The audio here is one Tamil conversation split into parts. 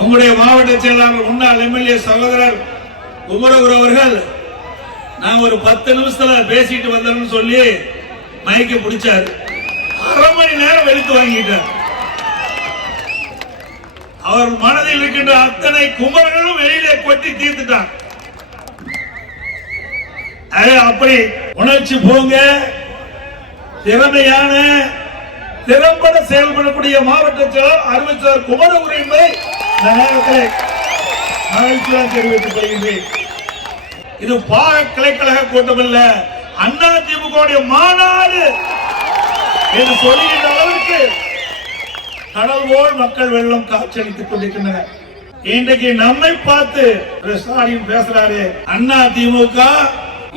உங்களுடைய மாவட்ட செயலாளர் முன்னாள் எம்எல்ஏ சகோதரர் குமரகுரு அவர்கள் நான் ஒரு 10 நிமிஷத்துல பேசிட்டு வந்தேன்னு சொல்லி மைக்க பிடிச்சார். அரை மணி நேரம் வெளுத்து வாங்கிட்டார். அவர் மனதில் இருக்கின்ற அத்தனை குமரர்களும் வெளியிலே கொட்டி தீர்த்துட்டார். அப்படி உணர்ச்சி போங்க திறமையான திறம்பட செயல்படக்கூடிய மாவட்ட செயலர் அறிவித்தார் குமரகுரு என்பதை இந்த நேரத்தில் மகிழ்ச்சியாக தெரிவித்துக் கொள்கின்றேன். இது பாக கிளைக்கழக கூட்டம் அல்ல, அண்ணா திமுக மாநாடு என்று சொல்லுகின்ற அளவிற்கு கடல் போல் மக்கள் வெள்ளம் காட்சியளித்துக் கொண்டிருக்கின்றனர். இன்றைக்கு நம்மை பார்த்து ஸ்டாலின் பேசுறாரு, அண்ணா திமுக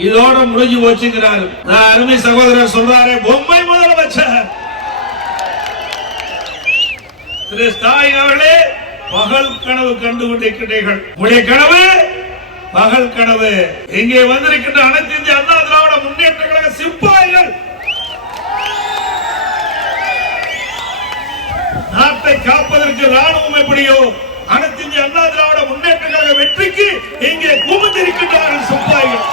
இதோட முடிஞ்சு போச்சுக்கிறாரு. அருமை சகோதரர் சொல்றாரு, பொம்மை முதலமைச்சர் திரு ஸ்டாலின் அவர்களே பகல் கனவு கண்டு கொண்டிருக்கிறீர்கள். உங்களுடைய கனவு பகல் கனவு. இங்கே வந்திருக்கின்ற அனைத்து இந்திய அண்ணா திராவிட முன்னேற்ற கழக சிப்பாய்கள் நாட்டை காப்பதற்கு ராணுவம் எப்படியோ அனைத்து இந்திய அண்ணா திராவிட முன்னேற்ற கழக வெற்றிக்கு இங்கே குவிந்திருக்கின்றார்கள் சிப்பாய்கள்.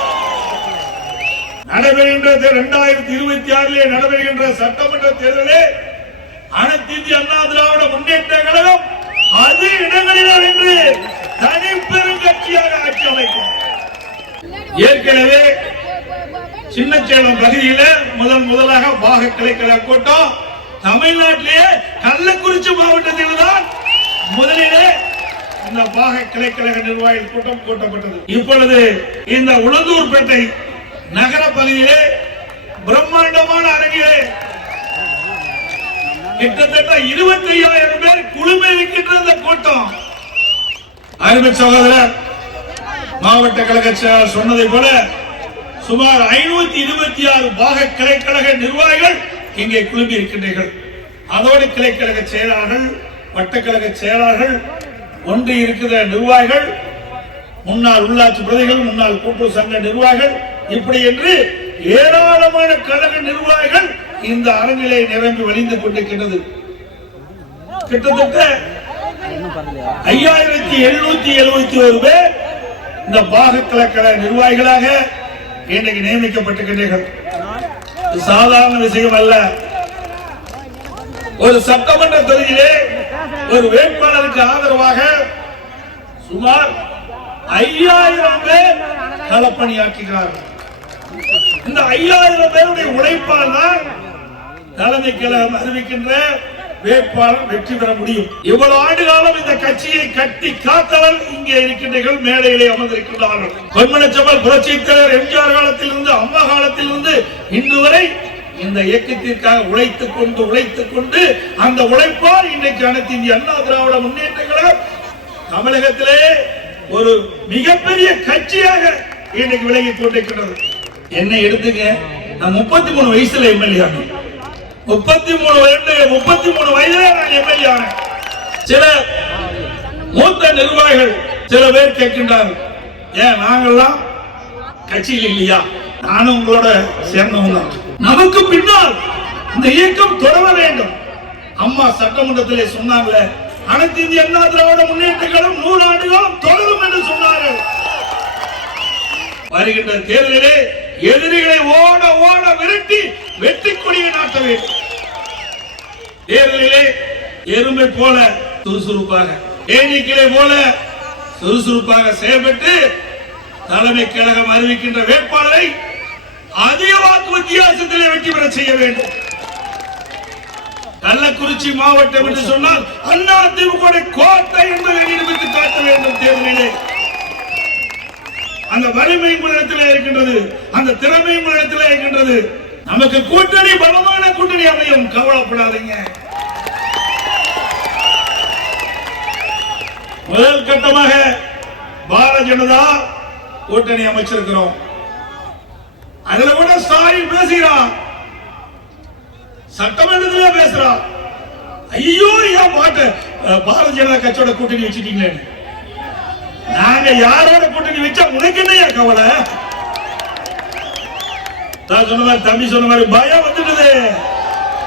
நடைபெறுகின்ற 2026 நடைபெறுகின்ற சட்டமன்ற தேர்தலில் அனைத்து இந்திய அண்ணா திராவிட முன்னேற்ற கழகம் அது இடங்களில் என்று தனி பெருங்கட்சியாக ஆட்சி அமைக்கும். ஏற்கனவே சின்னச்சேலம் பகுதியில் முதலாக பாக கிளைக்கழக கூட்டம் தமிழ்நாட்டிலேயே கள்ளக்குறிச்சி மாவட்டத்தில் தான் முதலிலே இந்த பாக கிளைக்கழக நிர்வாகிகள் கூட்டம் கூட்டப்பட்டது. இப்பொழுது இந்த உளுந்தூர்பேட்டை நகர பகுதியிலே பிரம்மாண்டமான அரங்கிலே கிட்டத்தட்ட 25,000 பேர் குழுமை இருக்கின்ற இந்த கூட்டம். அருமை சகோதரர் மாவட்ட கழக செயலாளர் சொன்னதை போல சுமார் 526 பாக கிளைக்கழக நிர்வாகிகள் இங்கே குழுமி இருக்கின்றீர்கள். அதோடு கிளைக்கழக செயலாளர்கள், வட்டக்கழக செயலாளர்கள், ஒன்று இருக்கிற நிர்வாகிகள், முன்னாள் உள்ளாட்சி பிரதிகள், முன்னாள் கூட்டுறவு சங்க நிர்வாகிகள், இப்படி என்று ஏராளமான கழக நிர்வாகிகள் இந்த அரங்கிலே நிரம்பி வழிந்து கொண்டிருக்கின்றது. கிட்டத்தட்ட 5771 பேர் இந்த பாக கிளைக்கழக நிர்வாகிகளாக இன்றைக்கு நியமிக்கப்பட்டிருக்கின்றீர்கள். சாதாரண விஷயம் அல்ல. ஒரு சட்டமன்ற தொகுதியிலே ஒரு வேட்பாளருக்கு ஆதரவாக சுமார் 5000 பேர் களப்பணியாற்றுகிறார்கள். இந்த 5000 பேருடைய உழைப்பால் தான் தலைமை கழகம் அறிவிக்கின்ற வேட்பாளர் வெற்றி பெற முடியும். இவ்வளவு ஆண்டு காலம் இந்த கட்சியை கட்டி காத்தவர் இங்கே இருக்கின்றீர்கள், மேடையிலே அமர்ந்திருக்கின்றார்கள். பொன்மனச்செம்மல் புரட்சித் தலைவர் எம்ஜிஆர் காலத்திலிருந்து அம்மா காலத்திலிருந்து இன்று வரை இந்த இயக்கத்திற்காக உழைத்துக் கொண்டு அந்த உழைப்பால் இன்றைக்கு அனைத்து இந்திய அண்ணா திராவிட முன்னேற்ற கழகம் தமிழகத்திலே ஒரு மிகப்பெரிய கட்சியாக இன்றைக்கு விலகிக் கொண்டிருக்கிறது. என்ன எடுத்துங்க, நான் 33 வயசுல எம்எல்ஏ ஆனேன். 33 வயதிலே நான் எம்எல்ஏ ஆனேன். சில மூத்த நிர்வாகிகள் சில பேர் கேட்கின்றார்கள், ஏன் நாங்கெல்லாம் கட்சியில் இல்லையா? நானும் உங்களோட சேர்ந்தவங்க தான். நமக்கு பின்னால் இந்த இயக்கம் தொடர வேண்டும். அம்மா சட்டமன்றத்திலே சொன்னாங்க, அனைத்து இந்திய அண்ணா திராவிட முன்னேற்ற கழகம் 100 ஆண்டு காலம் தொடரும் என்று சொன்னார்கள். வருகின்ற தேர்தலிலே எதிரிகளை ஓட ஓட விரட்டி வெற்றி கொடியை நாட்ட வேண்டும். தேர்தலிலே எறும்பை போல சுறுசுறுப்பாக, தேனீக்களை போல சுறுசுறுப்பாக செயல்பட்டு தலைமை கழகம் அறிவிக்கின்ற வேட்பாளரை அதிக வாக்கு வித்தியாசத்திலே வெற்றி பெற செய்ய வேண்டும். கள்ளக்குறிச்சி மாவட்டம் என்று சொன்னால் அண்ணா திமுக கோட்டை என்பதை நிரூபித்து காட்ட வேண்டும். தேர்தலிலே அந்த வலிமை உங்களிடத்தில் இருக்கின்றது, அந்த திறமை உங்களிடத்தில் இருக்கின்றது. நமக்கு கூட்டணி பலமான கூட்டணி அமையும், கவலைப்படாதீங்க. முதல் கட்டமாக பாரதிய ஜனதா கூட்டணி அமைச்சிருக்கிறோம். அதுல கூட ஸ்டாலின் பேசுகிறான், சட்டமன்றத்திலே பேசுறான், ஐயோ ஏன் பாரதிய ஜனதா கட்சியோட கூட்டணி வச்சுட்டீங்களே. நாங்க யாரோட கூட்டணி வச்சா உனக்கு என்னையா கவலை? சொன்ன மாதிரி தம்பி சொன்ன மாதிரி பயம் வந்துடுது,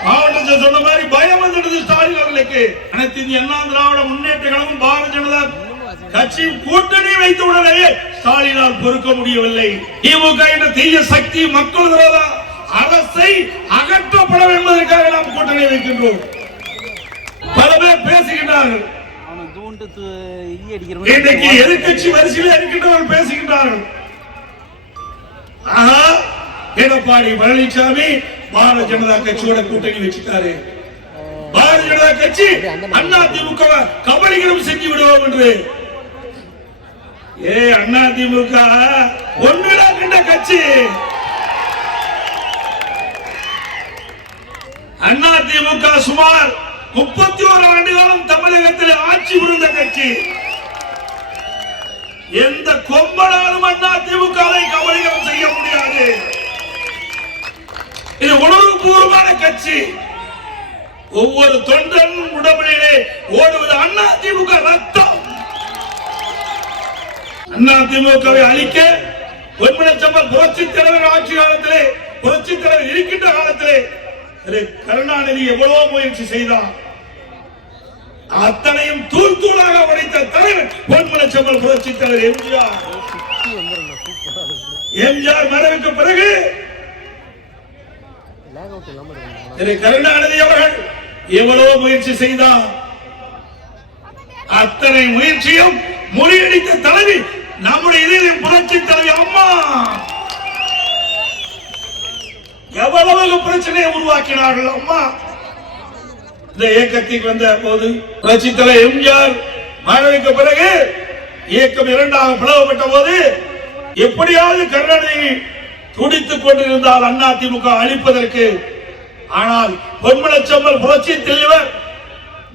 மாவட்டத்தில் சொன்ன மாதிரி பயம் வந்துடுது ஸ்டாலின் அவர்களுக்கு. அனைத்து இந்திய அண்ணா திராவிட முன்னேற்ற கழகம் பாரதிய ஜனதா கட்சியும் கூட்டணி வைத்த உடனே ஸ்டாலினால் பொறுக்க முடியவில்லை. திமுக என்ற தீய சக்தி மக்கள் விரோத அரசை அகற்றப்பட என்பதற்காக நாம் கூட்டணி வைக்கின்றோம். பல பேர் பேசுகின்றார்கள். இன்றைக்கு எதிர்கட்சி வரிசையில் இருக்கின்றவர்கள் பேசுகின்றார்கள். எடப்பாடி பழனிசாமி பாரதிய ஜனதா கட்சியோட கூட்டணி வச்சுட்டாரு. பாரதிய ஜனதா கட்சி அண்ணா திமுக கபலீகரம் செஞ்சு விடுவோம் என்று. அண்ணா திமுக ஒன்றிலாகின்ற கட்சி. அண்ணா திமுக சுமார் 31 ஆண்டு காலம் தமிழகத்தில் ஆட்சி புரிந்த கட்சி. எந்த கொம்பனாலும் அண்ணா திமுகவை கபலீகரம் செய்ய முடியாது. இது உணர்வுபூர்வமான கட்சி. ஒவ்வொரு தொண்டன் உடம்பிலே ஓடுவது அண்ணா திமுக ரத்தம். அண்ணா திமுகவை அழிக்க பொன்மனச்செம்மல் புரட்சித் தலைவர் ஆட்சி காலத்திலே, புரட்சித் தலைவர் இருக்கின்ற காலத்திலே கருணாநிதி எவ்வளவு முயற்சி செய்தார். அத்தனையும் தூள் தூளாக உடைத்த தலைவர் பொன்மனச்செம்மல் புரட்சித் தலைவர் எம்ஜிஆர். எம்ஜிஆர் மறைவுக்கு பிறகு கருணாநிதி அவர்கள் எவ்வளவு முயற்சி செய்தார். அத்தனை முயற்சியும் முறியடித்த தலைவி நம்முடைய இதயம் புரட்சி தலைவி அம்மா. எவ்வளவு பிரச்சனையை உருவாக்கினார்கள் அம்மா. இந்த இயக்கத்துக்கு வந்த போது புரட்சி தலைவர் எம்ஜிஆர் மறைவுக்கு பிறகு இயக்கம் இரண்டாக பிளவுபட்ட போது எப்படியாவது கருணாநிதி துடித்துக் கொண்டிருந்தால் அண்ணா திமுக அழிப்பதற்கு. ஆனால் பொன்மனச்செம்மல் புரட்சி தலைவர்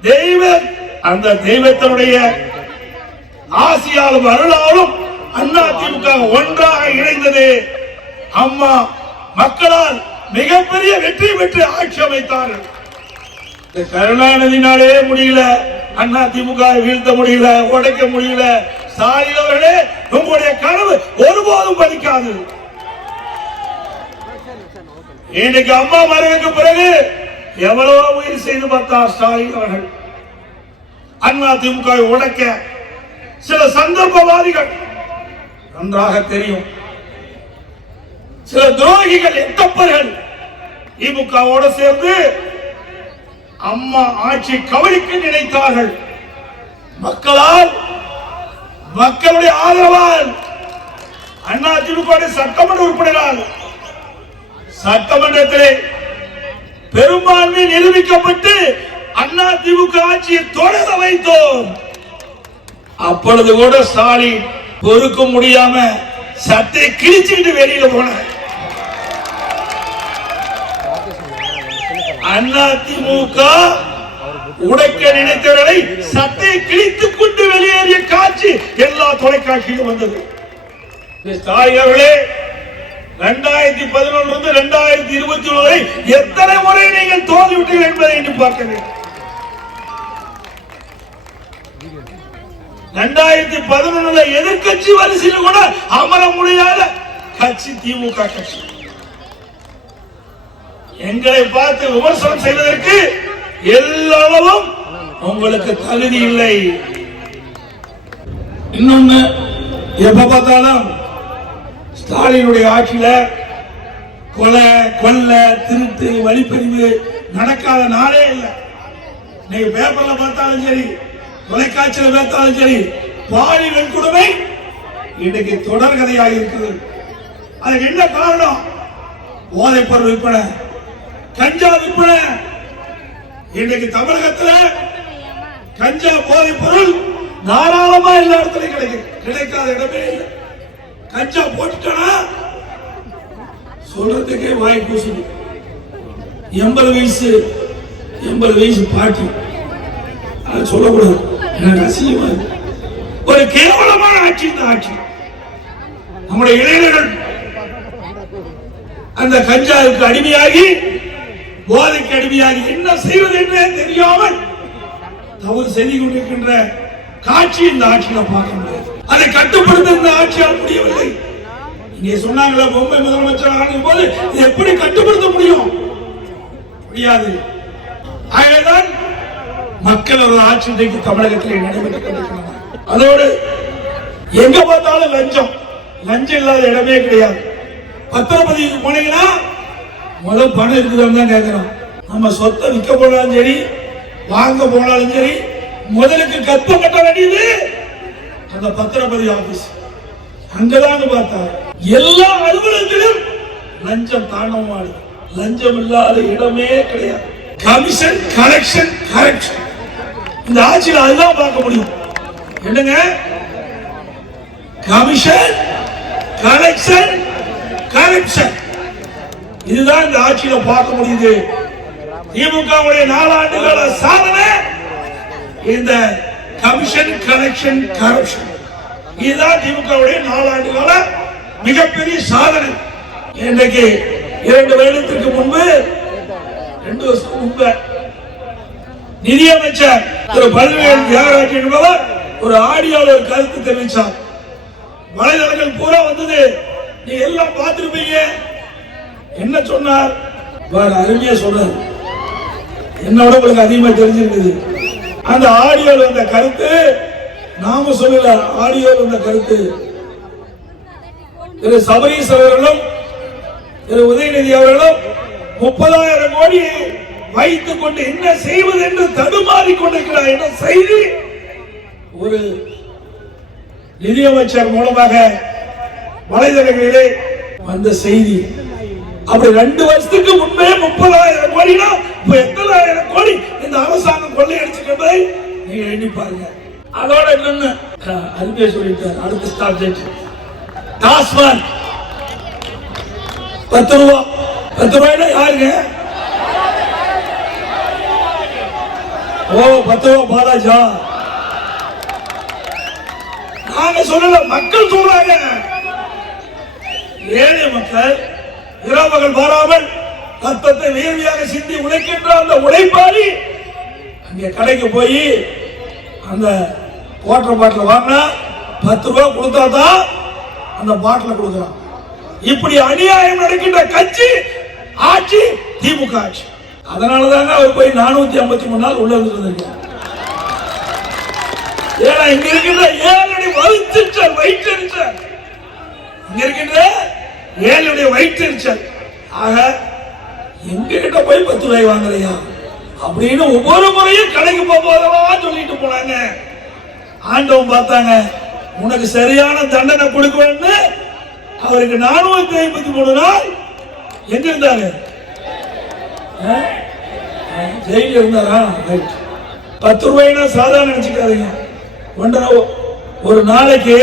தெய்வ, அந்த தெய்வத்தினுடைய ஆசியாலும் அருளாலும் அண்ணா திமுக ஒன்றாக இணைந்தது. அம்மா மக்களால் மிகப்பெரிய வெற்றி பெற்று ஆட்சி அமைத்தார்கள். கருணாநிதினாலே முடியல, அண்ணா திமுக வீழ்த்த முடியல, உடைக்க முடியல. ஸ்டாலின் அவர்களே, உங்களுடைய கனவு ஒருபோதும் பலிக்காது. இன்னைக்கு அம்மா மறைவுக்கு பிறகு எவ்வளவு முயற்சி செய்து பார்த்தார் ஸ்டாலின் அவர்கள் அண்ணா திமுக உடைக்க. சில சந்தர்ப்பவாதிகள் நன்றாக தெரியும், சில துரோகிகள் எட்டப்பர்கள் திமுகவோடு சேர்ந்து அம்மா ஆட்சி கவனிக்க நினைத்தார்கள். மக்களால், மக்களுடைய ஆதரவால் அண்ணா திமுக சட்டமன்ற உறுப்பினரால் சட்டமன்றத்திலே பெரும்பான்மை நிரூபிக்கப்பட்டு அண்ணா திமுக ஆட்சியை தொடர வைத்தோம். அப்பொழுது கூட ஸ்டாலின் பொறுக்க முடியாம சட்டை கிழிச்சுக்கிட்டு வெளியில போன. அண்ணா திமுக உடைக்க நினைத்தவர்களை சட்டை கிழித்துக் கொண்டு வெளியேறிய காட்சி எல்லா தொலைக்காட்சியிலும் வந்தது. ஸ்டாலின் அவர்களே, 2011 2021 வரை எத்தனை முறை நீங்கள் தோல்விவிட்டீர்கள் என்பதை இன்னும் பார்க்க வேண்டும். 2011 எதிர்கட்சி வரிசையில் கூட அமர முடியாத கட்சி திமுக கட்சி. எங்களை பார்த்து விமர்சனம் செய்வதற்கு எல்லாரும் உங்களுக்கு தகுதி இல்லை. இன்னொன்னு, எப்ப பார்த்தாலும் ஸ்டாலினுடைய ஆட்சியில கொலை, கொள்ள, திருட்டு, வழிப்பறிவு நடக்காத நாளே இல்லை. நீங்க பேப்பர்ல பார்த்தாலும் சரி, தொலைக்காட்சியில் பார்த்தாலும் சரி, பாலி வெண்குடுமை இன்னைக்கு தொடர் கதையாக இருக்குது. அதுக்கு என்ன காரணம்? போதைப் பொருள் விற்பனை, கஞ்சா விற்பனை. இன்னைக்கு தமிழகத்தில் கஞ்சா போதைப் பொருள் தாராளமா எல்லா இடத்துலையும் கிடைக்கும். கிடைக்காத இடமே இல்லை. கஞ்சா போட்டுட்டா சொல்றதுக்கே வாய் கூசுது. 80 வயசு பாட்டி, அது சொல்லக்கூடாது, எனக்கு அசிங்கமா இருக்கு. ஒரு கேவலமான ஆட்சி இந்த ஆட்சி. நம்முடைய இளைஞர்கள் அந்த கஞ்சாவுக்கு அடிமையாகி, போதைக்கு அடிமையாகி என்ன செய்வது என்றே தெரியாமல் தவறு செய்து கொண்டிருக்கின்ற காட்சி இந்த ஆட்சியில பார்க்க முடியாது. அதை கட்டுப்படுத்த இந்த ஆட்சியால் முடியவில்லை. இங்கே சொன்னாங்களே, பொம்மை முதலமைச்சர் ஆகும் போது எப்படி கட்டுப்படுத்த முடியும்? முடியாது. ஆகவேதான் மக்கள் ஒரு ஆட்சி இன்றைக்கு தமிழகத்தில் நடைபெற்றுக் கொண்டிருக்கிறார். அதோடு எங்க பார்த்தாலும் லஞ்சம், லஞ்சம் இல்லாத இடமே கிடையாது. பத்திரப்பதிவுக்கு போனீங்கன்னா முதல் பணம் இருக்குதான்னு தான் கேட்கிறோம். நம்ம சொத்தை விற்க போனாலும் சரி, வாங்க போனாலும் சரி, முதலுக்கு கப்பம் கட்ட வேண்டியது அந்த பத்திரப்பதிவு ஆபீஸ். அங்கதான் பார்த்தா எல்லா அலுவலகத்திலும் லஞ்சம் தாண்டவமாடு. லஞ்சம் இல்லாத இடமே கிடையாது. Commission, collection, correction. இந்த ஆட்சியில் அதுதான் பார்க்க முடியும். என்னங்க? Commission, collection, corruption. இதுதான் இந்த ஆட்சியில பார்க்க முடியுது. திமுகவுடைய 4 ஆண்டுகால சாதனை இந்த கமிஷன், கலெக்ஷன், கரப்ஷன். இதுதான் திமுகவுடைய 4 ஆண்டுகால மிகப்பெரிய சாதனை. இன்றைக்கு 2 வருடத்திற்கு முன்பு, 2 வருஷம் முன்பு நிதியமைச்சர் திரு பழனிவேல் தியாகராஜன் என்பவர் ஒரு ஆடியோல ஒரு கருத்து தெரிவித்தார். வலைதளங்கள் பூரா வந்தது, நீங்க எல்லாம் பார்த்திருப்பீங்க. என்ன சொன்னார்? அருமையா சொன்னார். என்னோட உங்களுக்கு அதிகமா தெரிஞ்சிருக்குது. அந்த ஆடியோல அந்த கருத்து நாம சொல்லல, ஆடியோல அந்த கருத்து திரு சபரீஸ் அவர்களும் திரு உதயநிதி அவர்களும் 30,000 கோடி வைத்துக் கொண்டு என்ன செய்வது என்று தடுமாறி கொண்டிருக்கிறார் என்ற செய்தி ஒரு நிதியமைச்சர் மூலமாக வலைதளங்களிலே வந்த செய்தி. அப்படி 2 வருஷத்துக்கு முன்பே 30,000 கோடினா இப்ப எத்தனை ஆயிரம் கோடி இந்த அரசாங்கம் கொள்ளையடிச்சிருப்பதை நீங்க எண்ணி பாருங்க. அதோட என்னன்னு அருமையா சொல்லிட்டார். அடுத்த சப்ஜெக்ட் டாஸ்மாக் 10 ரூபாய். 10 ரூபாய்னா யாருங்க? ஓ, 10 ரூபாய் பாலாஜா. நாங்க சொல்லல, மக்கள் சொல்றாங்க. ஏழை மக்கள் இரவுகள் வராமல் ரத்தத்தை வேர்வையாக சிந்தி உழைக்கின்ற அந்த உழைப்பாளி அங்க கடைக்கு போய் அந்த வாட்டர் பாட்டில் வாங்கினா 10 ரூபாய் கொடுத்தா தான் அந்த பாட்டில் கொடுக்குறான். இப்படி அநியாயம் நடக்கின்ற கட்சி ஆட்சி திமுக ஆட்சி. அதனாலதாங்க அவர் போய் 453 நாள் உள்ள இருந்திருக்காரு. ஏன்னா இங்க இருக்கின்ற 7 வயிற்றெரிச்சல், வயிற்றெரிச்சல் இங்க இருக்கின்ற 7 வயிற்றெரிச்சல். ஆக எங்க கிட்ட போய் 10 ரூபாய் வாங்கலையா அப்படின்னு ஒவ்வொரு முறையும் கடைக்கு போகும்போதெல்லாம் சொல்லிட்டு போனாங்க. ஆண்டவன் பார்த்தாங்க, உனக்கு சரியான தண்டனை கொடுக்குவேன்னு அவருக்கு 453 நாள் எங்க இருந்தாரு? ஜெயில இருந்தாரா? 10 ரூபாய்னா சாதாரண நினைச்சுக்காதீங்க. ஒரு நாளைக்கு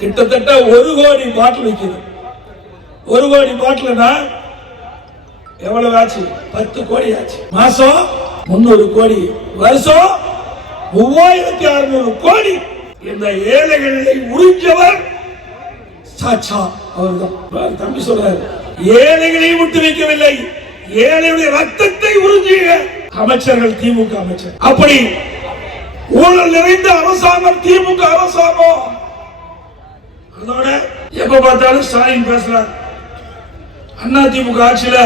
கிட்டத்தட்ட 1 கோடி பாட்டில் விற்கிறது. 1 கோடி பாட்டில்னா எவ்வளவு ஆச்சு? 10 கோடி ஆச்சு. மாசம் 300 கோடி, வருஷம் 3600 கோடி. இந்த ஏழைகளை உறிஞ்சவர் சாட்சா அவர்தான். தம்பி சொல்றாரு, ஏழைகளை விட்டு வைக்கவில்லை, ஏழையுடைய ரத்தத்தை உறிஞ்சிய அமைச்சர்கள் திமுக அமைச்சர். அப்படி ஊழல் நிறைந்த அரசாங்கம் திமுக அரசாங்கம். அதோட எப்ப பார்த்தாலும் ஸ்டாலின் பேசுறார். அண்ணா திமுக ஆட்சியில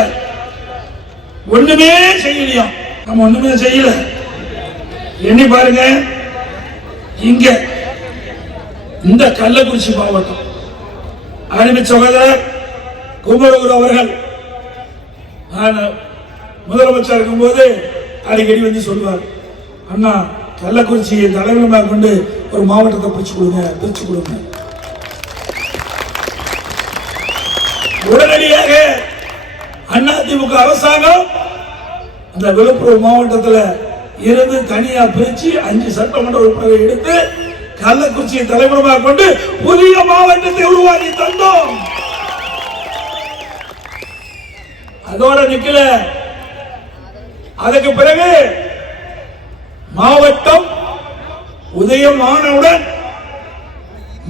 ஒண்ணுமே செய்யலையா? நம்ம ஒண்ணுமே செய்யல. எண்ணி பாருங்க, இங்க இந்த கள்ளக்குறிச்சி மாவட்டம் அருமை சகோதரர் குமரகுரு அவர்கள் முதலமைச்சர் இருக்கும் போது அடிக்கடி வந்து சொல்லுவார், அண்ணா கள்ளக்குறிச்சியை தலைவரமாக கொண்டு ஒரு மாவட்டத்தை பிரிச்சு கொடுங்க. உடனடியாக அதிமுக அரசாங்கம் அந்த விழுப்புரம் மாவட்டத்தில் இருந்து தனியா பிரிச்சு 5 சட்டமன்ற உறுப்பினரை எடுத்து கள்ளக்குறிச்சியை தலைவரமாக கொண்டு புதிய மாவட்டத்தை உருவாக்கி தந்தோம். அதோட நிக்கல. அதுக்கு பிறகு மாவட்டம் உதயம் ஆனவுடன்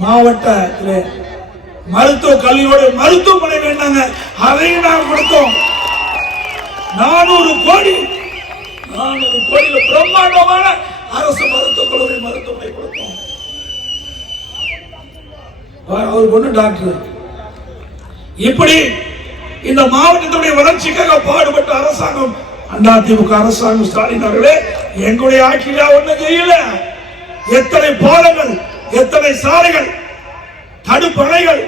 மாவட்டத்தில் மருத்துவ கல்வியோட மருத்துவமனை வேண்டாங்க, அதையும் நாம் கொடுத்தோம். 400 கோடி பிரம்மாண்டமான அரசு மருத்துவக் கல்லூரி மருத்துவமனை கொடுத்தோம். அவர் பொண்ணு டாக்டர். இப்படி இந்த மாவட்டத்துடைய வளர்ச்சிக்காக பாடுபட்ட அரசாங்கம் அதிமுக அரசாங்கம். ஸ்டாலின் அவர்களே, எங்களுடைய ஆட்சியில ஒண்ணு செய்யல. எத்தனை பாலங்கள், எத்தனை சாலைகள், தடுப்பணைகள்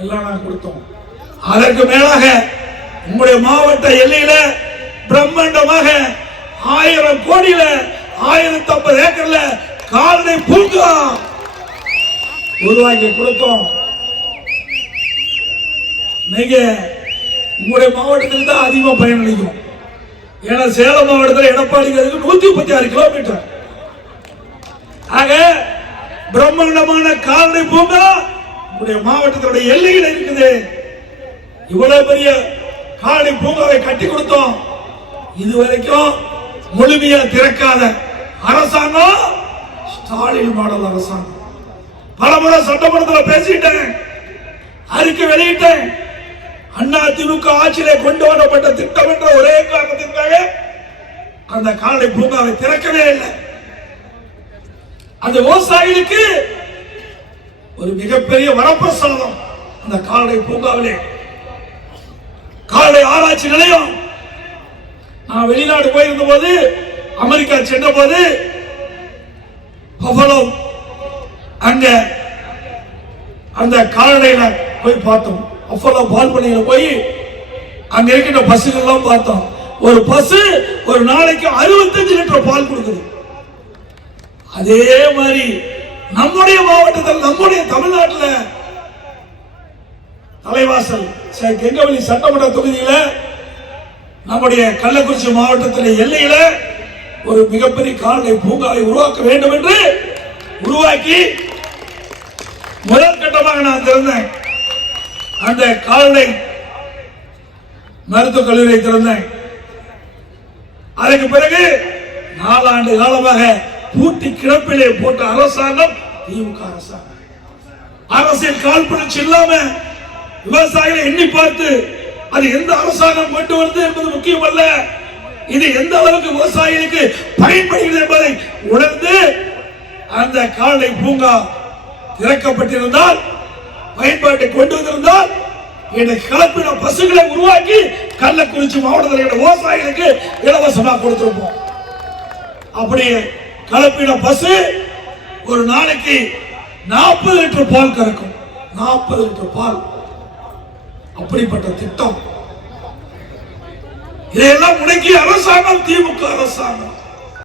எல்லாம் நாங்கள் கொடுத்தோம். அதற்கு மேலாக உங்களுடைய மாவட்ட எல்லையில பிரம்மாண்டமாக 1000 கோடியில 1050 ஏக்கர்ல கால்நடை பூங்கா உருவாக்கி கொடுத்தோம். நீங்க உங்களுடைய மாவட்டத்தில் தான் அதிகமா பயனளிக்கும். ஏன்னா சேலம் மாவட்டத்தில் எடப்பாடிக்கு 136 கிலோமீட்டர். ஆக பிரம்மாண்டமான கால்நடை பூங்கா உங்களுடைய மாவட்டத்தினுடைய எல்லையில் இருக்குது. இவ்வளவு பெரிய கால்நடை பூங்காவை கட்டி கொடுத்தோம். இதுவரைக்கும் முழுமையா திறக்காத அரசாங்கம் ஸ்டாலின் மாடல் அரசாங்கம். பலமுறை சட்டமன்றத்தில் பேசிட்டேன், அறிக்கை வெளியிட்டேன். அண்ணா திமுக ஆட்சியிலே கொண்டு வரப்பட்ட திட்டம் என்ற ஒரே காரணத்திற்காக அந்த கால்நடை பூங்காவை திறக்கவே இல்லை. அந்த விவசாயிகளுக்கு ஒரு மிகப்பெரிய வரப்பிரசாதம் அந்த கால்நடை பூங்காவிலே. கால்நடை ஆராய்ச்சி நிலையம். நான் வெளிநாடு போயிருந்த போது, அமெரிக்கா சென்ற போது பஃபலோ அங்க அந்த கால்நடையில போய் பார்த்தோம். பஃபலோ பால் பண்ணையில போய் அங்க இருக்கின்ற பசுகள் எல்லாம் பார்த்தோம். ஒரு பசு ஒரு நாளைக்கு 65 லிட்டர் பால் கொடுக்குது. அதே மாதிரி நம்முடைய மாவட்டத்தில், நம்முடைய தமிழ்நாட்டில் தலைவாசல் கெங்கவெளி சட்டமன்ற தொகுதியில நம்முடைய கள்ளக்குறிச்சி மாவட்டத்தில் எல்லையில ஒரு மிகப்பெரிய கால்நடை பூங்காவை உருவாக்க வேண்டும் என்று உருவாக்கி முதல் கட்டமாக நான் திறந்தேன். அந்த கால்நடை மருத்துவக் கல்லூரியை திறந்தேன். அதற்கு பிறகு 4 ஆண்டு காலமாக பூட்டி கிடப்பிலே போட்ட அரசாங்கம் திமுக அரசாங்கம். அரசியல் காழ்ப்புணர்ச்சி இல்லாம விவசாயிகளை எண்ணி பார்த்து அது எந்த அரசாங்கம் கொண்டு வருது என்பது முக்கியம் அல்ல, இது எந்த அளவுக்கு விவசாயிகளுக்கு பயன்படுகிறது என்பதை உணர்ந்து அந்த கால்நடை பூங்கா திறக்கப்பட்டிருந்தால், பயன்பாட்டை கொண்டு வந்திருந்தால், கலப்பின பசுகளை உருவாக்கி கள்ளக்குறிச்சி மாவட்டத்தில் விவசாயிகளுக்கு இலவசமாக கொடுத்திருப்போம். அப்படியே கலப்பின பசு ஒரு நாளைக்கு 40 லிட்டர் பால் கறக்கும். 40 லிட்டர் பால். அப்படிப்பட்ட திட்டம். இதையெல்லாம் முடக்கிய அரசாங்கம் திமுக அரசாங்கம்.